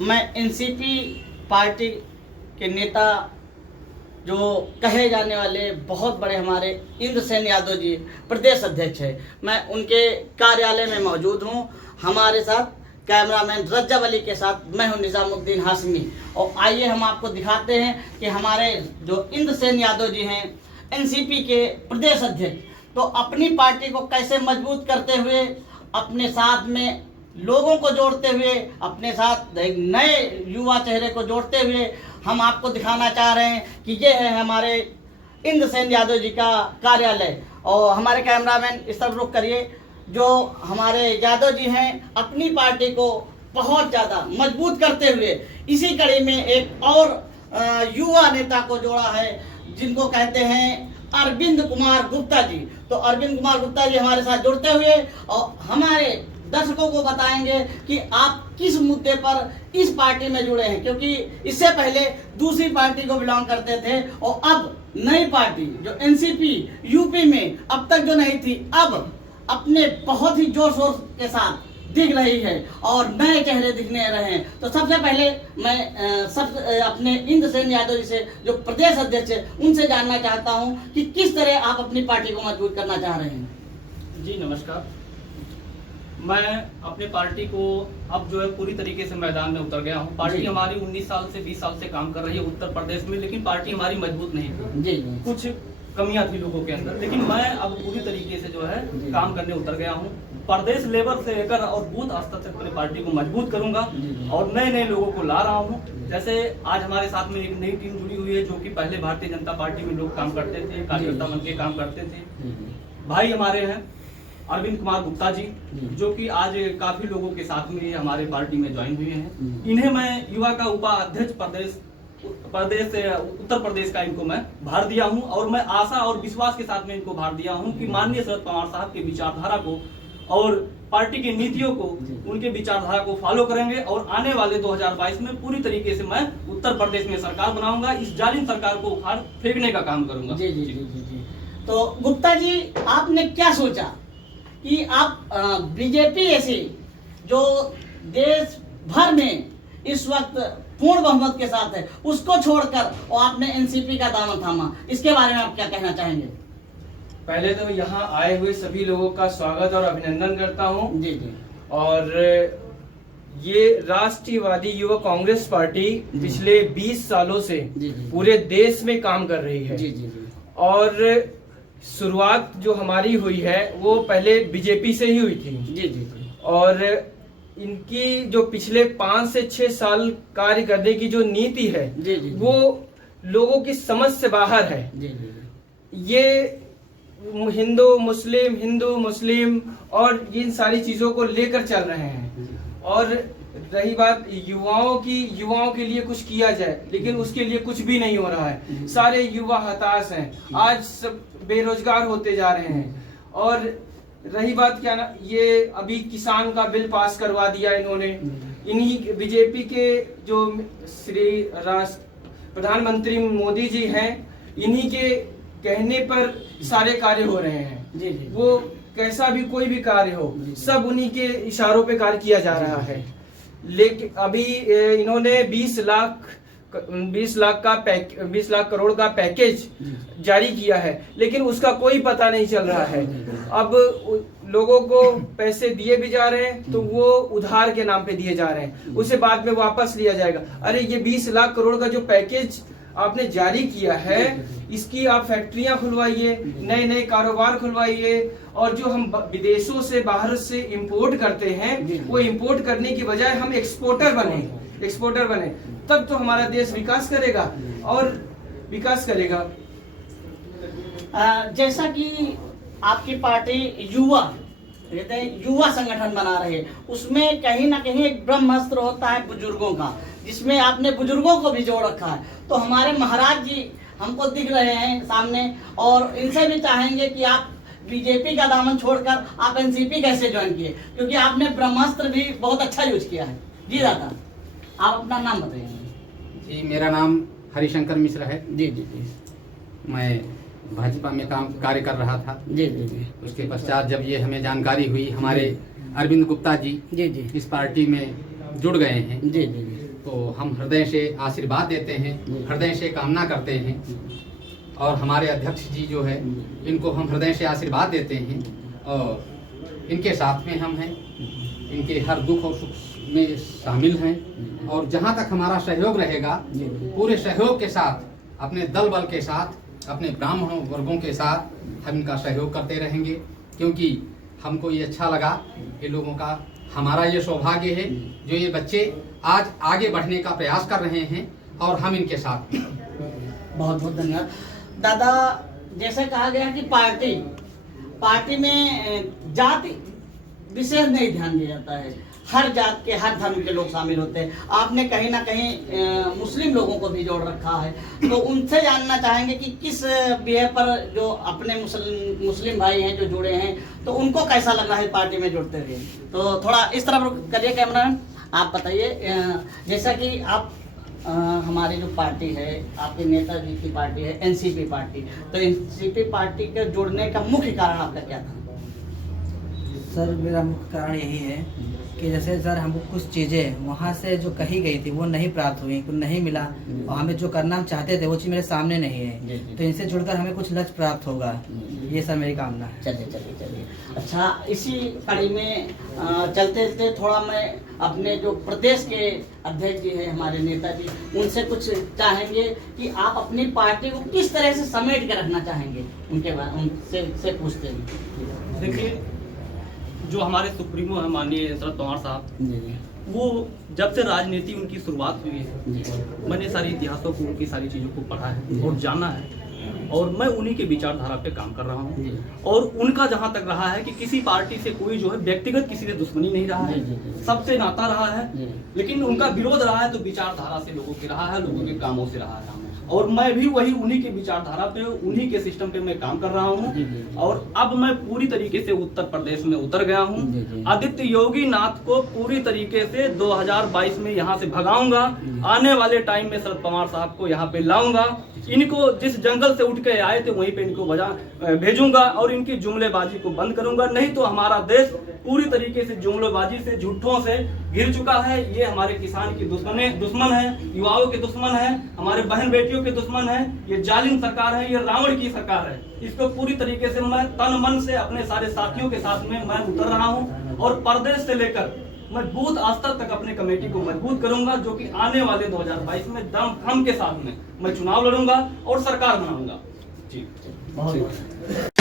मैं NCP party के नेता जो कहे जाने वाले बहुत बड़े हमारे इंद्रसेन यादव जी प्रदेश अध्यक्ष है, मैं उनके कार्यालय में मौजूद हूं। हमारे साथ कैमरामैन रज्जब अली के साथ मैं हूं निजामुद्दीन हाशमी। और आइए हम आपको दिखाते हैं कि हमारे जो इंद्रसेन यादव जी हैं एनसीपी के प्रदेश अध्यक्ष, तो अपनी पार्टी को कैसे मजबूत करते हुए, अपने साथ में लोगों को जोड़ते हुए, अपने साथ एक नए युवा चेहरे को जोड़ते हुए हम आपको दिखाना चाह रहे हैं कि ये है हमारे इंद्रसेन यादव जी का कार्यालय। और हमारे कैमरामैन इस तरफ रुख करिए। जो हमारे यादव जी हैं अपनी पार्टी को बहुत ज़्यादा मजबूत करते हुए इसी कड़ी में एक और युवा नेता को जोड़ा है, जिनको कहते हैं अरविंद कुमार गुप्ता जी। तो अरविंद कुमार गुप्ता जी हमारे साथ जुड़ते हुए और हमारे दर्शकों को बताएंगे कि आप किस मुद्दे पर इस पार्टी में जुड़े हैं, क्योंकि इससे पहले दूसरी पार्टी को बिलोंग करते थे और अब नई पार्टी जो एनसीपी यूपी में अब तक जो नहीं थी, अब अपने बहुत ही जोर शोर के साथ दिख रही है और नए चेहरे दिखने रहे हैं। तो सबसे पहले मैं अपने इंद्रसेन यादव जी से जो प्रदेश अध्यक्ष है उनसे जानना चाहता हूं कि किस तरह आप अपनी पार्टी को मजबूत करना चाह रहे हैं। जी नमस्कार। मैं अपनी पार्टी को अब जो है पूरी तरीके से मैदान में उतर गया हूँ। पार्टी हमारी 19 साल से 20 साल से काम कर रही है उत्तर प्रदेश में, लेकिन पार्टी हमारी मजबूत नहीं थी। जी कुछ कमियां थी लोगों के अंदर, लेकिन मैं अब पूरी तरीके से जो है काम करने उतर गया हूँ। प्रदेश लेवल से लेकर और बूथ स्तर तक अपनी पार्टी को मजबूत करूंगा और नए नए लोगों को ला रहा हूँ। जैसे आज हमारे साथ में एक नई टीम जुड़ी हुई है, जो कि पहले भारतीय जनता पार्टी में लोग काम करते थे, कार्यकर्ता बन के काम करते थे। भाई हमारे हैं अरविंद कुमार गुप्ता जी, जो कि आज काफी लोगों के साथ में हमारे पार्टी में ज्वाइन हुए हैं। इन्हें मैं युवा का उपाध्यक्ष उत्तर प्रदेश का इनको मैं भार दिया हूं और मैं आशा और विश्वास के साथ में इनको भार दिया हूं कि माननीय शरद पवार साहब के विचारधारा को और पार्टी की नीतियों को, उनके विचारधारा को फॉलो करेंगे और आने वाले 2022 में पूरी तरीके से मैं उत्तर प्रदेश में सरकार बनाऊंगा। इस जालिम सरकार को उखाड़ फेंकने का काम करूंगा। जी जी जी जी जी। तो गुप्ता जी, आपने क्या सोचा कि आप बीजेपी ऐसी जो देश भर में इस वक्त पूर्ण बहुमत के साथ है, उसको छोड़कर और आपने एनसीपी का दामन थामा, इसके बारे में आप क्या कहना चाहेंगे? पहले तो यहाँ आए हुए सभी लोगों का स्वागत और अभिनंदन करता हूँ। जी जी। और ये राष्ट्रीयवादी युवा कांग्रेस पार्टी पिछले 20 सालों से पूरे देश में काम कर रही है। जी जी जी। और शुरुआत जो हमारी हुई है वो पहले बीजेपी से ही हुई थी। जी जी जी। और इनकी जो पिछले 5 से 6 साल कार्य करने की जो नीति है जी जी, वो लोगों की समझ से बाहर है। जी जी। ये हिंदू मुस्लिम और इन सारी चीजों को लेकर चल रहे हैं। और रही बात युवाओं के लिए कुछ किया जाए, लेकिन उसके लिए कुछ भी नहीं हो रहा है। सारे युवा हताश हैं, आज सब बेरोजगार होते जा रहे हैं। और रही बात क्या ना, ये अभी किसान का बिल पास करवा दिया इन्होंने। इन्हीं बीजेपी के जो श्री प्रधानमंत्री मोदी जी हैं, इन्हीं के कहने पर सारे कार्य हो रहे हैं। जी जी। वो कैसा भी कोई भी कार्य हो, सब उन्हीं के इशारों पे कार्य किया जा रहा है। लेकिन अभी इन्होंने 20 लाख करोड़ का पैकेज जारी किया है, लेकिन उसका कोई पता नहीं चल रहा है। अब लोगों को पैसे दिए भी जा रहे हैं तो वो उधार के नाम पे दिए जा रहे हैं, उसे बाद में वापस लिया जाएगा। अरे ये 20 लाख करोड़ का जो पैकेज आपने जारी किया है, इसकी आप फैक्ट्रियां खुलवाइए, नए नए कारोबार खुलवाइए, और जो हम विदेशों से बाहर से इंपोर्ट करते हैं वो इंपोर्ट करने की बजाय हम एक्सपोर्टर बने, तब तो हमारा देश विकास करेगा और विकास करेगा। जैसा कि आपकी पार्टी युवा संगठन बना रहे, उसमें कहीं ना कहीं एक ब्रह्मास्त्र होता है बुजुर्गों का, जिसमें आपने बुजुर्गों को भी जोड़ रखा है। तो हमारे महाराज जी हमको दिख रहे हैं सामने, और इनसे भी चाहेंगे कि आप बीजेपी का दामन छोड़कर आप एनसीपी कैसे ज्वाइन किए, क्योंकि आपने ब्रह्मास्त्र भी बहुत अच्छा यूज किया है। जी दादा, आप अपना नाम बताइए। जी, मेरा नाम हरिशंकर मिश्र है। जी जी जी। मैं भाजपा में कार्य कर रहा था। जी जी जी। उसके पश्चात जब ये हमें जानकारी हुई, हमारे अरविंद गुप्ता जी जी जी इस पार्टी में जुड़ गए हैं। जी जी जी। तो हम हृदय से आशीर्वाद देते हैं, हृदय से कामना करते हैं। और हमारे अध्यक्ष जी जो है, इनको हम हृदय से आशीर्वाद देते हैं और इनके साथ में हम हैं, इनके हर दुख और सुख में शामिल हैं। और जहाँ तक हमारा सहयोग रहेगा, पूरे सहयोग के साथ, अपने दल बल के साथ, अपने ब्राह्मण वर्गों के साथ हम इनका सहयोग करते रहेंगे, क्योंकि हमको ये अच्छा लगा कि लोगों का, हमारा ये सौभाग्य है जो ये बच्चे आज आगे बढ़ने का प्रयास कर रहे हैं और हम इनके साथ। बहुत बहुत धन्यवाद दादा। जैसे कहा गया कि पार्टी में जाति विशेष नहीं ध्यान दिया जाता है, हर जात के, हर धर्म के लोग शामिल होते हैं। आपने कहीं ना कहीं मुस्लिम लोगों को भी जोड़ रखा है, तो उनसे जानना चाहेंगे कि किस विषय पर जो अपने मुस्लिम भाई हैं जो जुड़े हैं, तो उनको कैसा लग रहा है पार्टी में जुड़ते हुए। तो थोड़ा इस तरफ करिए कैमरामैन, आप बताइए। जैसा कि आप हमारी जो पार्टी है, आपके नेताजी की पार्टी है एनसीपी पार्टी, तो एनसीपी पार्टी के जुड़ने का मुख्य कारण आपका क्या था? सर मेरा मुख्य कारण यही है कि जैसे सर हमको कुछ चीज़ें वहाँ से जो कही गई थी वो नहीं प्राप्त हुई, कुछ नहीं मिला, और हमें जो करना हम चाहते थे वो चीज़ मेरे सामने नहीं है, तो इनसे जुड़कर हमें कुछ लक्ष्य प्राप्त होगा, ये सर मेरी कामना है। चलिए। अच्छा, इसी कड़ी में चलते चलते थोड़ा मैं अपने जो प्रदेश के अध्यक्ष जी हैं, हमारे नेताजी, उनसे कुछ चाहेंगे कि आप अपनी पार्टी को किस तरह से समेट कर रखना चाहेंगे, उनके बारे उनसे पूछते हैं। देखिए, जो हमारे सुप्रीमो है माननीय शरद पवार साहब, वो जब से राजनीति उनकी शुरुआत हुई है, मैंने सारी इतिहासों को, उनकी सारी चीज़ों को पढ़ा है और जाना है, और मैं उन्हीं के विचारधारा पे काम कर रहा हूँ। और उनका जहाँ तक रहा है कि किसी पार्टी से कोई जो है व्यक्तिगत किसी से दुश्मनी नहीं रहा है, सबसे नाता रहा है, लेकिन उनका विरोध रहा है तो विचारधारा से लोगों के रहा है, लोगों के कामों से रहा है। और मैं भी वही उन्हीं के विचारधारा पे, उन्हीं के सिस्टम पे मैं काम कर रहा हूँ। और अब मैं पूरी तरीके से उत्तर प्रदेश में उतर गया हूँ। आदित्य योगी नाथ को पूरी तरीके से 2022 में यहाँ से भगाऊंगा। आने वाले टाइम में शरद पवार साहब को यहाँ पे लाऊंगा। इनको जिस जंगल से उठ के आए थे वहीं पे इनको भेजूंगा और इनकी जुमलेबाजी को बंद करूंगा। नहीं तो हमारा देश पूरी तरीके से जुमलेबाजी से, झूठों से घिर चुका है। ये हमारे किसान की दुश्मन है, युवाओं के दुश्मन है, हमारे बहन बेटियों के दुश्मन है। ये जालिम सरकार है, ये रावण की सरकार है। इसको पूरी तरीके से मैं तन मन से अपने सारे साथियों के साथ में मैं उतर रहा हूँ और प्रदेश से लेकर मैं बूथ स्तर तक अपने कमेटी को मजबूत करूंगा, जो कि आने वाले 2022 में दम के साथ में मैं चुनाव लड़ूंगा और सरकार बनाऊंगा। जी, बहुत